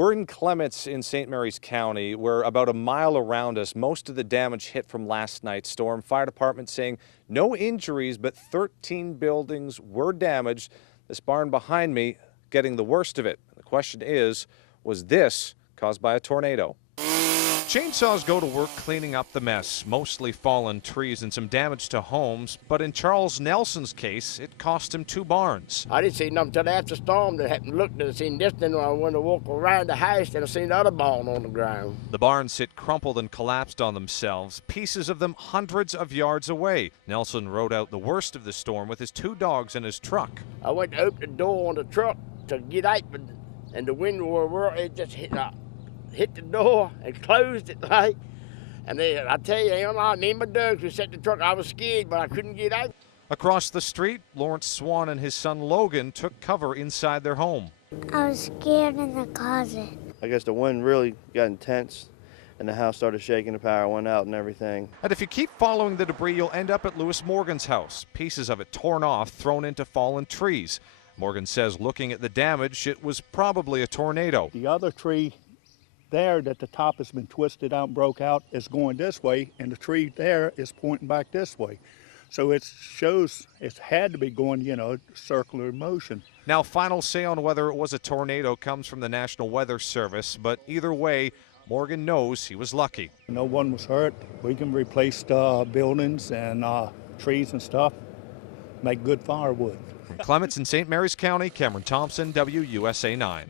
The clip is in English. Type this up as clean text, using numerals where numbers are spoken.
We're in Clements in St. Mary's County. We're about a mile around us. Most of the damage hit from last night's storm. Fire department saying no injuries, but 13 buildings were damaged. This barn behind me getting the worst of it. The question is, was this caused by a tornado? Chainsaws go to work cleaning up the mess, mostly fallen trees and some damage to homes. But in Charles Nelson's case, it cost him 2 barns. I didn't see nothing until after the storm. That happened. Looked and seen this. Then I went to walk around the house and I seen the other barn on the ground. The barns sit crumpled and collapsed on themselves, pieces of them hundreds of yards away. Nelson rode out the worst of the storm with his 2 dogs and his truck. I went to open the door on the truck to get out, and the window were it just hit the door and closed it like. And then I tell you, me and my dogs were sitting in the truck. I was scared, but I couldn't get out. Across the street, Lawrence Swan and his son Logan took cover inside their home. I was scared in the closet. I guess the wind really got intense and the house started shaking, the power went out and everything. And if you keep following the debris, you'll end up at Lewis Morgan's house. Pieces of it torn off, thrown into fallen trees. Morgan says looking at the damage, it was probably a tornado. The other tree there that the top has been twisted out and broke out is going this way, and the tree there is pointing back this way. So it shows it's had to be going, circular motion. Now, final say on whether it was a tornado comes from the National Weather Service, but either way, Morgan knows he was lucky. No one was hurt. We can replace the buildings and trees and stuff, make good firewood. From Clements in St. Mary's County, Cameron Thompson, WUSA 9.